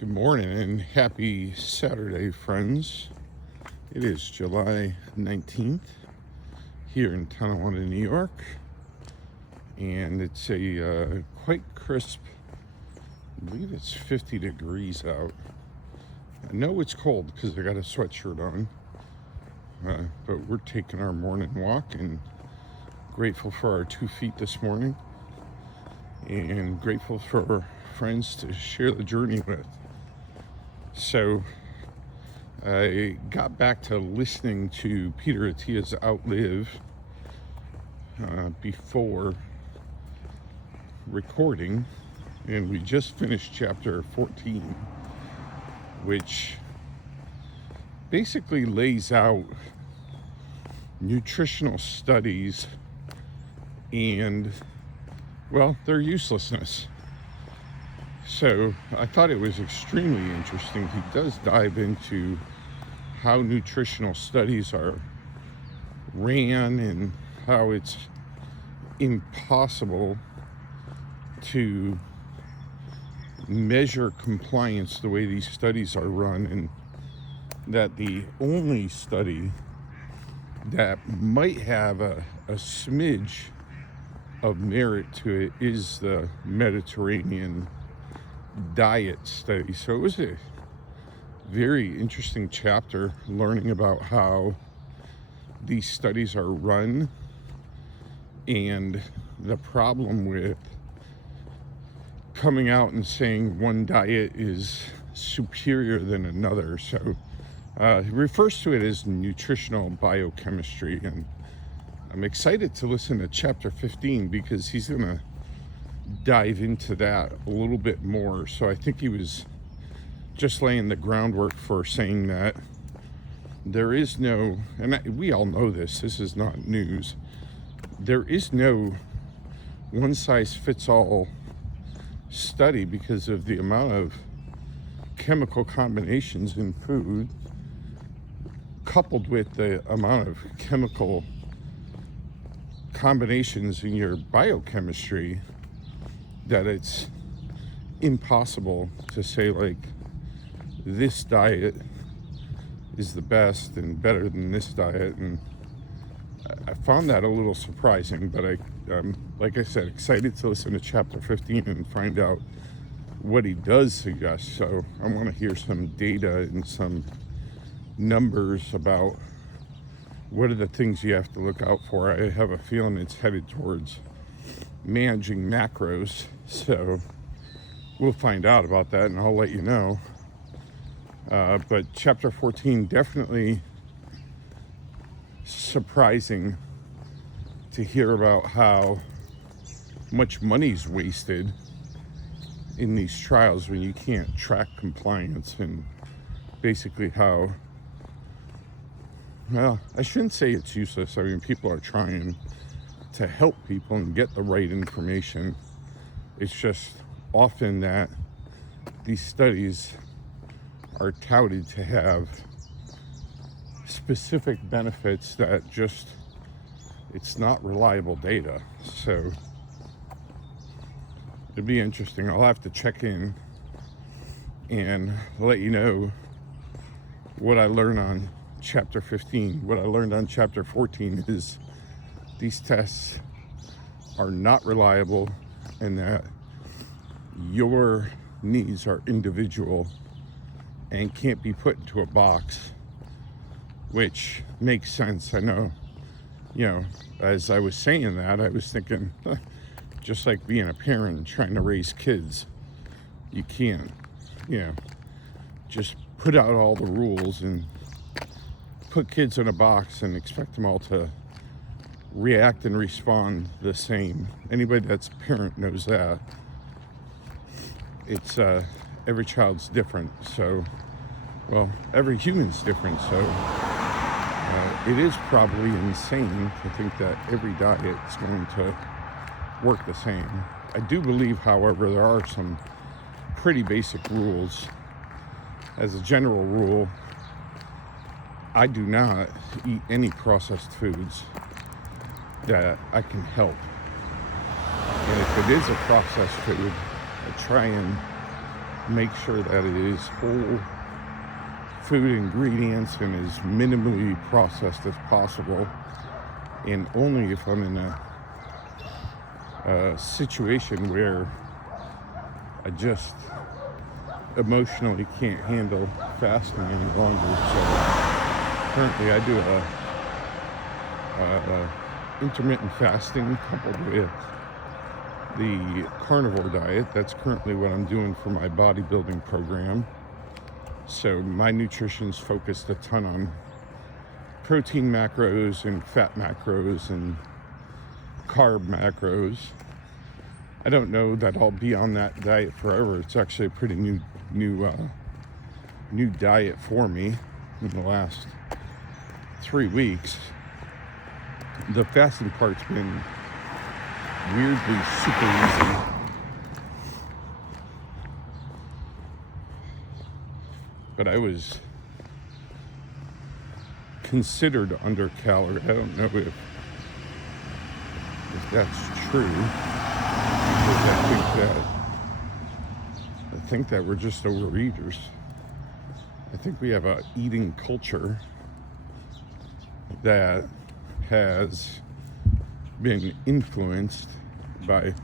Good morning and happy Saturday, friends. It is July 19th here in Tonawanda, New York, and it's a quite crisp, I believe it's 50 degrees out. I know it's cold because I got a sweatshirt on, but we're taking our morning walk and grateful for our 2 feet this morning and grateful for friends to share the journey with. So I got back to listening to Peter Attia's Outlive before recording, and we just finished chapter 14, which basically lays out nutritional studies and, well, their uselessness. So I thought it was extremely interesting. He does dive into how nutritional studies are ran and how it's impossible to measure compliance the way these studies are run, and that the only study that might have a smidge of merit to it is the Mediterranean diet study. So it was a very interesting chapter, learning about how these studies are run and the problem with coming out and saying one diet is superior than another. So he refers to it as nutritional biochemistry, and I'm excited to listen to chapter 15 because he's going to dive into that a little bit more. So I think he was just laying the groundwork for saying that there is no, and we all know this is not news, there is no one size fits all study because of the amount of chemical combinations in food coupled with the amount of chemical combinations in your biochemistry, that it's impossible to say like this diet is the best and better than this diet. And I found that a little surprising, but I'm, like I said, excited to listen to chapter 15 and find out what he does suggest. So I want to hear some data and some numbers about what are the things you have to look out for. I have a feeling it's headed towards managing macros, so we'll find out about that and I'll let you know. But chapter 14, definitely surprising to hear about how much money's wasted in these trials when you can't track compliance, and basically how, well, I shouldn't say it's useless. I mean, people are trying to help people and get the right information. It's just often that these studies are touted to have specific benefits that just, it's not reliable data. So it'd be interesting. I'll have to check in and let you know what I learned on chapter 15. What I learned on chapter 14 is these tests are not reliable and that your needs are individual and can't be put into a box, which makes sense. I know, as I was saying that, I was thinking, just like being a parent and trying to raise kids, you can't, just put out all the rules and put kids in a box and expect them all to react and respond the same. Anybody that's a parent knows that. It's every child's different, so, well, every human's different, so it is probably insane to think that every diet is going to work the same. I do believe, however, there are some pretty basic rules. As a general rule, I do not eat any processed foods that I can help. And if it is a processed food, I try and make sure that it is whole food ingredients and as minimally processed as possible. And only if I'm in a situation where I just emotionally can't handle fasting any longer. So currently I do a intermittent fasting coupled with the carnivore diet. That's currently what I'm doing for my bodybuilding program. So my nutrition's focused a ton on protein macros and fat macros and carb macros. I don't know that I'll be on that diet forever. It's actually a pretty new diet for me in the last 3 weeks. The fasting part's been weirdly super easy. But I was considered under-calorie. I don't know if that's true. Because I think that we're just overeaters. I think we have a eating culture that has been influenced by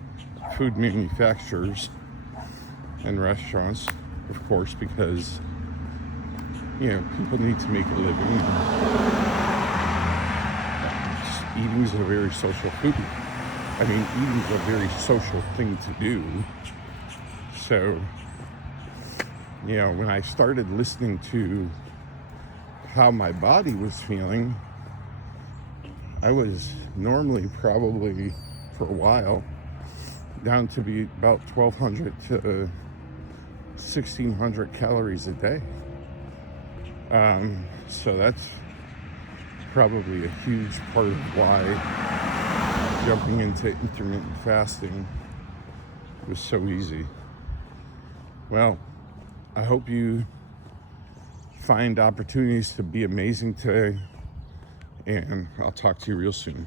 food manufacturers and restaurants, of course, because people need to make a living. Eating is a very social food. Eating is a very social thing to do. So, when I started listening to how my body was feeling, I was normally probably for a while down to be about 1,200 to 1,600 calories a day. So that's probably a huge part of why jumping into intermittent fasting was so easy. Well, I hope you find opportunities to be amazing today, and I'll talk to you real soon.